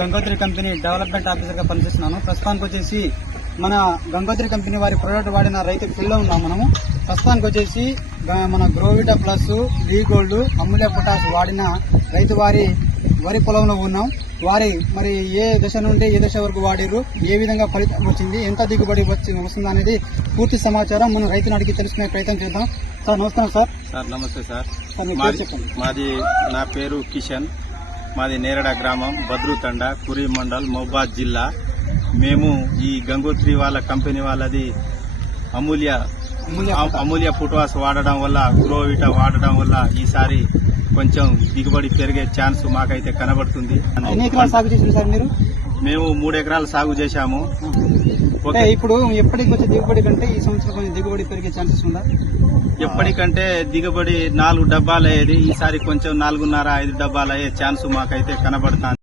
Gangotri company development officer గా పనిచేస్తున్నాను. ప్రస్తుతానికి వచ్చేసి మన గంగోత్రి కంపెనీ వారి ప్రొడక్ట్ వాడిన రైతు ఫీల్డ్ లో ఉన్నాం. మనము ప్రస్తుతానికి వచ్చేసి మన గ్రోవిటా ప్లస్ డీ గోల్డ్ అమూల్య పొటాష్ వాడిన రైతు వరి పొలంలో ఉన్నాం. వారి మరి ఏ దశ నుండి ఏ దశ వరకు వాడిరు, ఏ విధంగా ఫలితం వచ్చింది, ఎంత దిగుబడి వస్తుంది అనేది పూర్తి సమాచారం మనం రైతును అడిగి తెలుసుకునే ప్రయత్నం చేద్దాం. సార్ నమస్కారం. సార్ నమస్తే సార్. మీ పేరు చెప్పండి. నా పేరు కిషన్. మాది నేరడ గ్రామం, బద్రుతండ, కురి మండల్, మహబాద్ జిల్లా. మేము ఈ గంగోత్రి వాళ్ళ కంపెనీ వాళ్ళది అమూల్య పొటాష్ వాడడం వల్ల, గ్రోవిటా వాడడం వల్ల ఈసారి కొంచెం దిగుబడి పెరిగే ఛాన్స్ మాకైతే కనబడుతుంది. ఎన్ని ఎకరాలు సాగు చేశారు సార్ మీరు? మేము 3 ఎకరాలు సాగు చేశాము. ఇప్పుడు ఎప్పటికి వచ్చే దిగుబడి కంటే ఈ సంవత్సరం కొంచెం దిగుబడి పెరిగే ఛాన్సెస్ ఉందా? ఎప్పటికంటే దిగుబడి 4 డబ్బాలు అయ్యేది, ఈసారి కొంచెం 4.5-5 డబ్బాలు అయ్యే ఛాన్స్ మాకైతే కనబడుతుంది.